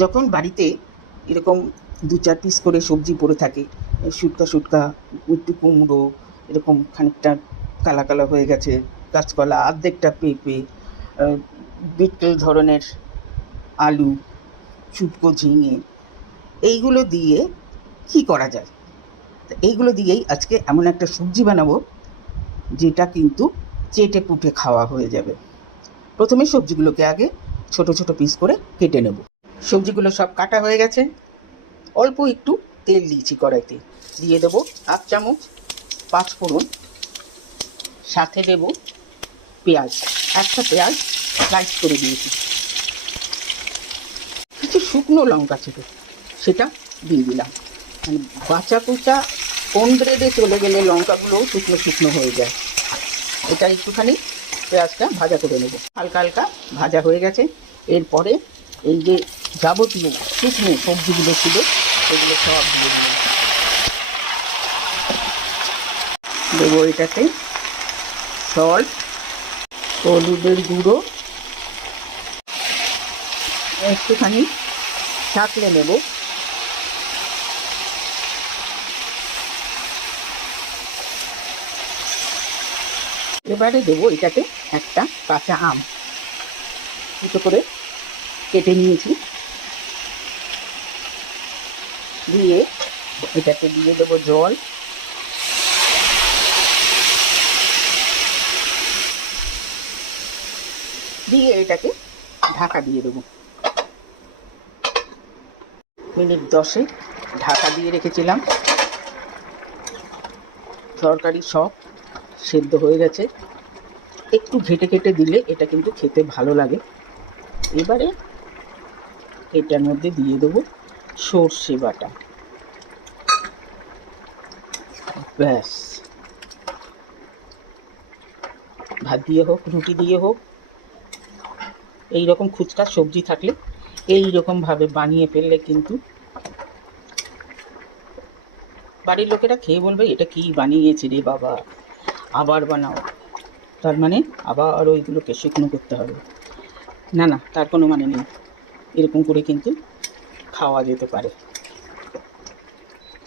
যখন বাড়িতে এরকম 2-4 পিস করে সবজি পড়ে থাকে, শুটকা শুটকা, একটু কুমড়ো, এরকম খানিকটা কালা কালা হয়ে গেছে, কাঁচকলা, অর্ধেকটা পেঁপে, বিটল ধরনের আলু, শুটকো, ঝিঙে, এইগুলো দিয়ে কি করা যায়? এইগুলো দিয়েই আজকে এমন একটা সবজি বানাবো যেটা কিন্তু চেটে পুটে খাওয়া হয়ে যাবে। প্রথমে সবজিগুলোকে আগে ছোট ছোট পিস করে কেটে নেব। সবজিগুলো সব কাটা হয়ে গেছে। অল্প একটু তেল দিয়েছি কড়াইতে, দিয়ে দেবো 1 চামচ 5 ফোড়ন, সাথে দেব পেঁয়াজ, একটা পেঁয়াজ স্লাইস করে দিয়েছি, কিছু শুকনো লঙ্কা ছিল সেটা দিয়ে দিলাম। মানে বাঁচা কুচা কোন গ্রেডে চলে গেলে লঙ্কাগুলো শুকনো শুকনো হয়ে যায়। এটা একটুখানি পেঁয়াজটা ভাজা করে নেব। হালকা হালকা ভাজা হয়ে গেছে। এরপরে এই যে যাবতীয় শুকনো সবজিগুলো ছিল সেগুলো সব দিয়ে দিলাম। দেবো এটাতে সল্ট, হলুদের গুঁড়ো, একটুখানি ছাঁকলে নেব, এবারে দেবো এটাতে একটা কাঁচা আম দুটো করে কেটে নিয়েছি, দিয়ে এটাতে দিয়ে দেবো জল, দিয়ে এটাকে ঢাকা দিয়ে দেবো। মিনিট 10 ঢাকা দিয়ে রেখেছিলাম। তরকারি সব সেদ্ধ হয়ে গেছে। একটু ঘেটে ঘেটে দিলে এটা কিন্তু খেতে ভালো লাগে। এবারে এটার মধ্যে দিয়ে দেবো সর্ষে বাটা। ব্যাস, ভাত দিয়ে হোক, রুটি দিয়ে হোক, এই রকম খুচকা সবজি থাকলে এই রকমভাবে বানিয়ে ফেললে কিন্তু বাড়ির লোকেরা খেয়ে বলবে এটা কি বানিয়েছে রে বাবা, আবার বানাও। তার মানে আবার ওইগুলোকে শুকনো করতে হবে না, না তার কোনো মানে নেই। এরকম করে কিন্তু খাওয়া যেতে পারে।